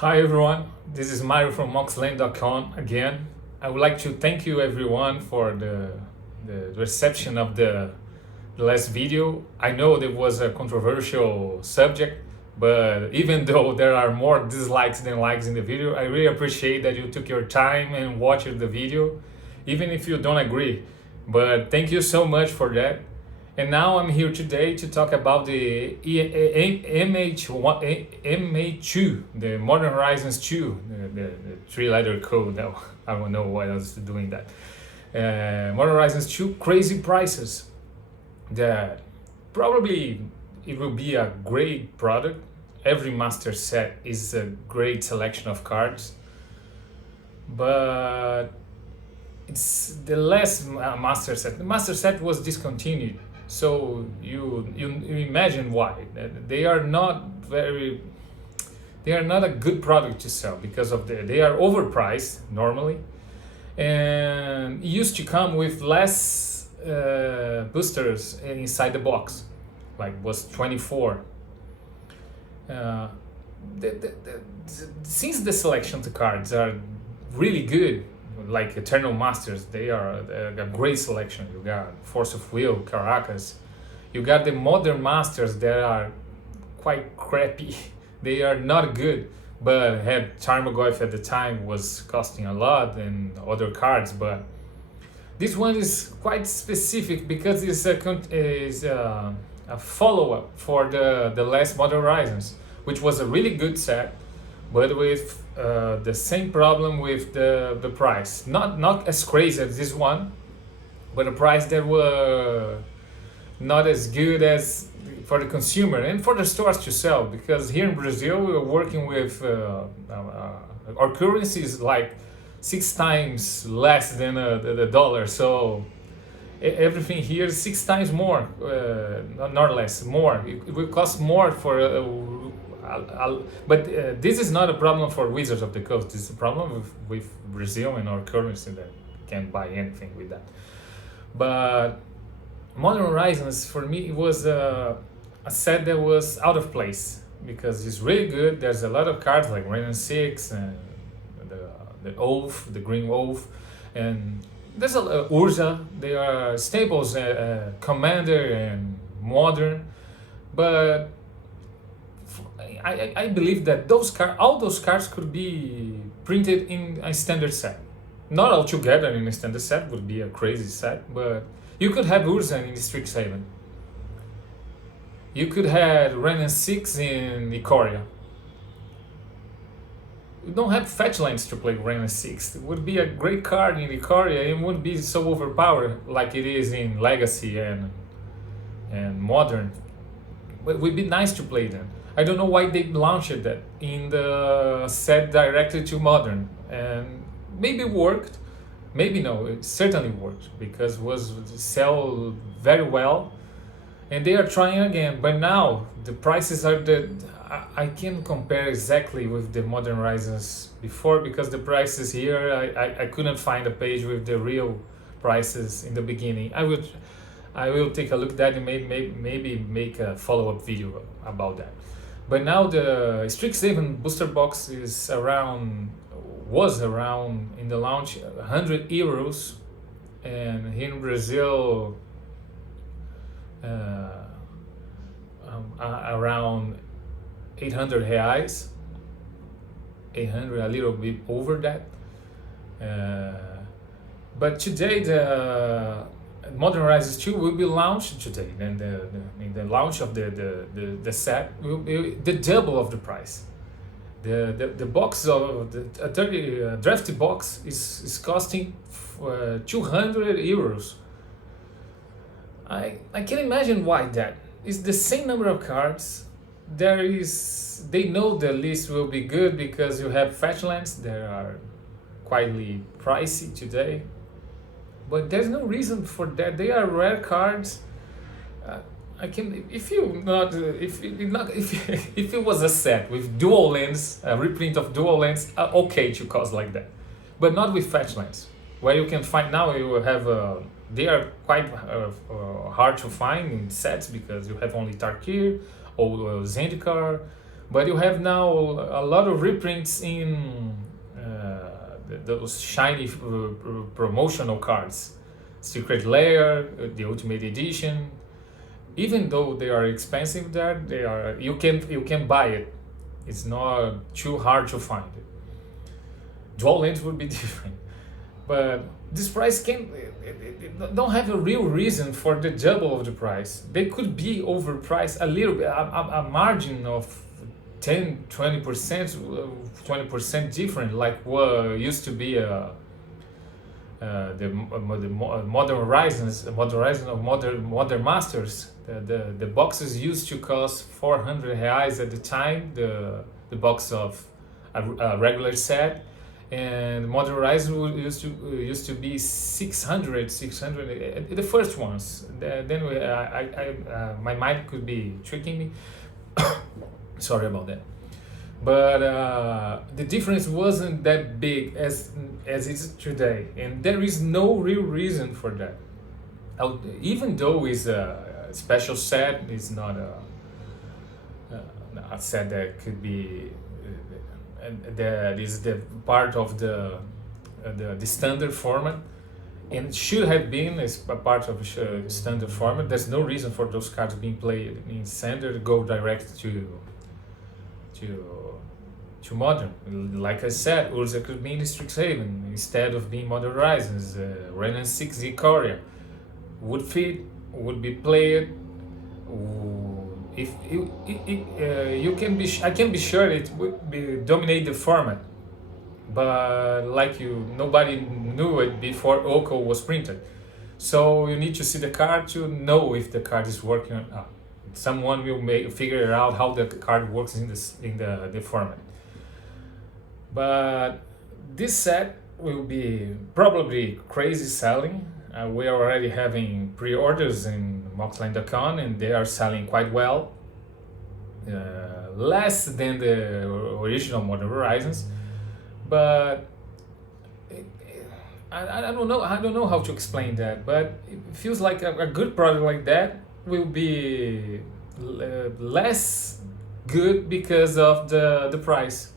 Hi everyone, this is Mario from moxlane.com again. I would like to thank you everyone for the reception of the last video. I know it was a controversial subject, but even though there are more dislikes than likes in the video, I really appreciate that you took your time and watched the video, even if you don't agree. But thank you so much for that. And now I'm here today to talk about the MH2, the Modern Horizons 2, the three-letter code. Now I don't know why I was doing that. Modern Horizons 2, crazy prices. That probably it will be a great product. Every master set is a great selection of cards, but it's the last master set. The master set was discontinued, so you imagine why. They are not very. They are not a good product to sell because of they are overpriced normally, and it used to come with less boosters inside the box, like was 24. Uh, since the selection to cards are really good, like Eternal Masters, they are a great selection. You got Force of Will, Caracas. You got the Modern Masters that are quite crappy. They are not good, but had Tarmogoyf at the time was costing a lot and other cards. But this one is quite specific because it's a follow-up for the last Modern Horizons, which was a really good set, but with the same problem with the price. Not as crazy as this one, but a price that were not as good as for the consumer and for the stores to sell. Because here in Brazil, we're working with our currency is like 6 times less than the dollar. So everything here is 6 times more, not less, more. It will cost more for. But this is not a problem for Wizards of the Coast. It's a problem with Brazil and our currency that can't buy anything with that. But Modern Horizons for me it was a set that was out of place because it's really good. There's a lot of cards like Rain and Six and the Oath, the Green Wolf, and there's a Urza. They are staples, Commander and Modern, but I believe that all those cards could be printed in a standard set. Not all together in a standard set would be a crazy set, but you could have Urza in Strixhaven. You could have Ren and 6 in Ikoria. You don't have fetch lands to play Ren and 6. It would be a great card in Ikoria. It wouldn't be so overpowered like it is in Legacy and Modern. But it would be nice to play them. I don't know why they launched that in the set directly to Modern, and maybe it worked, maybe no, it certainly worked because it was sell very well, and they are trying again. But now the prices are I can't compare exactly with the Modern Horizons before because the prices here I couldn't find a page with the real prices in the beginning. I will take a look at that and maybe make a follow-up video about that. But now the Strixhaven booster box was around in the launch 100 euros, and here in Brazil around 800 reais, 800 a little bit over that. But today the Modern Horizons 2 will be launched today, and the launch of the set will be the double of the price. The box of the 30 drafty box is costing 200 euros. I can imagine why that. It's the same number of cards. They know the list will be good because you have fetch lands that are quietly pricey today. But there's no reason for that. They are rare cards. I can if it was a set with dual lands, a reprint of dual lands, okay to cost like that, but not with fetch lands, where you can find now. You have they are quite hard to find in sets because you have only Tarkir or Zendikar But you have now a lot of reprints in those shiny promotional cards, Secret Lair, the Ultimate Edition. Even though they are expensive, there they are. You can buy it. It's not too hard to find it. Dual lens would be different, but this price it don't have a real reason for the double of the price. They could be overpriced a little bit, a margin of 10-20%, 20% different, like what used to be the modern horizon of modern masters. The boxes used to cost 400 reais at the time, the box of a regular set, and modern horizon used to be 600 the first ones. Then my mind could be tricking me. Sorry about that. But the difference wasn't that big as it's today, and there is no real reason for that. Even though it's a special set, it's not a set that could be that is the part of the standard format, and should have been as a part of the standard format. There's no reason for those cards being played in standard go direct to modern. Like I said, Urza could be in Strixhaven instead of being Modern Horizons. Renan 6 Ikoria would fit, would be played. If you can be, I can be sure it would be dominate the format, but nobody knew it before Oko was printed. So you need to see the card to know if the card is working or not. Someone will figure out how the card works in the format. But this set will be probably crazy selling. We are already having pre-orders in Moxline.com, and they are selling quite well. Less than the original Modern Horizons, but I don't know. I don't know how to explain that. But it feels like a good product like that will be less good because of the price.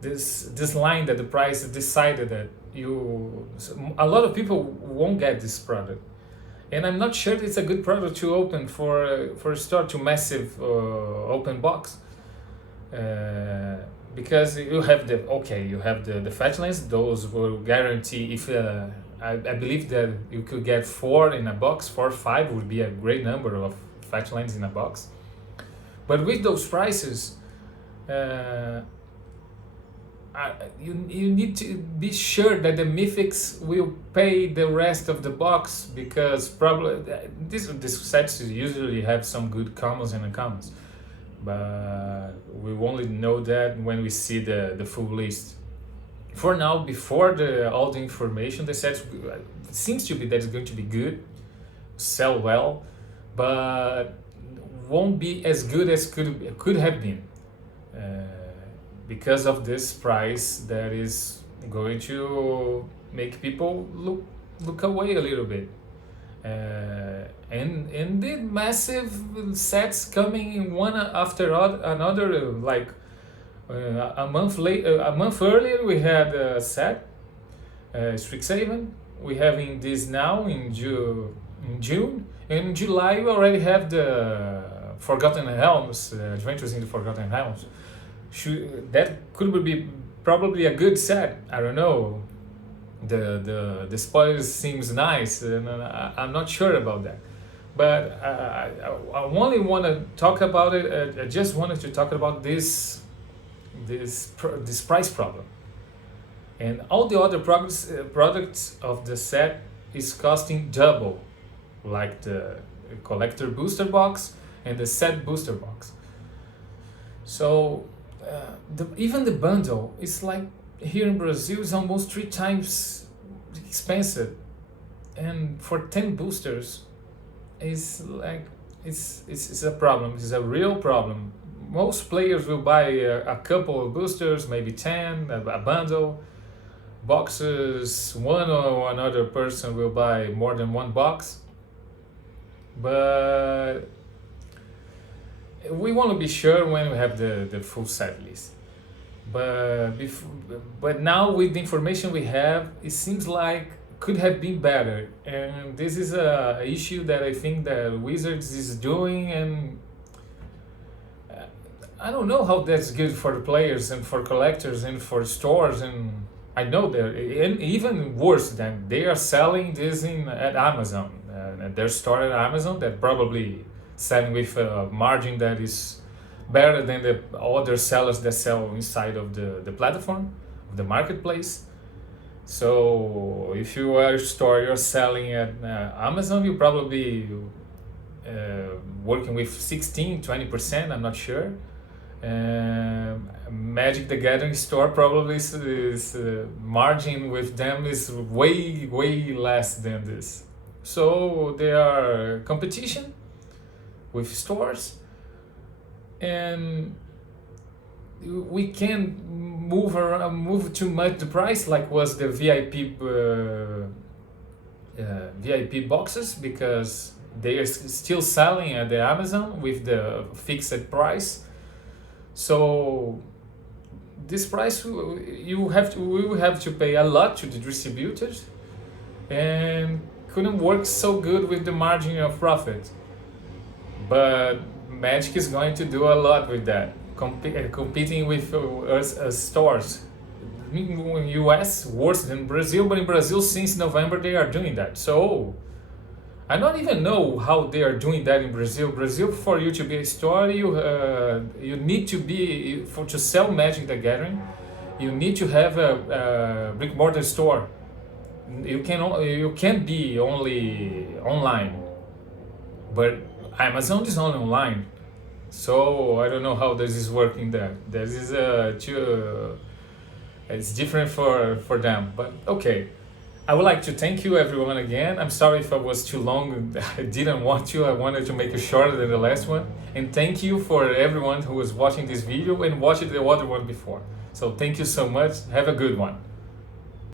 This line that the price decided that a lot of people won't get this product, and I'm not sure it's a good product to open for a store, to massive open box, because you have the fetch lens. Those will guarantee, if I believe that you could get 4 in a box. 4 or 5 would be a great number of fetch lens in a box. But with those prices, you need to be sure that the mythics will pay the rest of the box, because probably these sets usually have some good commons and uncommons, but we only know that when we see the full list. For now, before all the information, the set seems to be that it's going to be good, sell well, but won't be as good as could have been, because of this price that is going to make people look away a little bit. And the massive sets coming in one after another, like a month earlier we had a set, Strixhaven. We're having this now in June, and in July we already have the Forgotten Realms, Adventures in the Forgotten Realms. That could be probably a good set. I don't know. The spoilers seems nice, and I'm not sure about that. But I only want to talk about it. I just wanted to talk about this price problem, and all the other products of the set is costing double, like the collector booster box and the set booster box. So even the bundle is like, here in Brazil, is almost 3 times expensive, and for 10 boosters is like it's a problem. It's a real problem. Most players will buy a couple of boosters, maybe 10, a bundle. Boxes, one or another person will buy more than one box. But we want to be sure when we have the full set list. But now with the information we have, it seems like could have been better, and this is a issue that I think that Wizards is doing, and I don't know how that's good for the players and for collectors and for stores. And I know that, and even worse than they are selling this in at Amazon, at their store at Amazon, that probably selling with a margin that is better than the other sellers that sell inside of the platform, of the marketplace. So if you are a store, you're selling at Amazon, you probably working with 16-20%, I'm not sure. Magic the Gathering store probably is margin with them is way less than this. So they are competition with stores, and we can move too much the price, like was the VIP boxes, because they are still selling at the Amazon with the fixed price. So this price we will have to pay a lot to the distributors, and couldn't work so good with the margin of profit. But Magic is going to do a lot with that, competing with us as stores. In US worse than Brazil, but in Brazil since November they are doing that. So I don't even know how they are doing that in Brazil. Brazil, for you to be a store, you need to be to sell Magic the Gathering. You need to have a brick mortar store. You can't be only online, but Amazon is only online. So I don't know how this is working there. This is it's different for them, but okay. I would like to thank you everyone again. I'm sorry if I was too long. I didn't want to. I wanted to make it shorter than the last one. And thank you for everyone who was watching this video and watching the other one before. So thank you so much. Have a good one.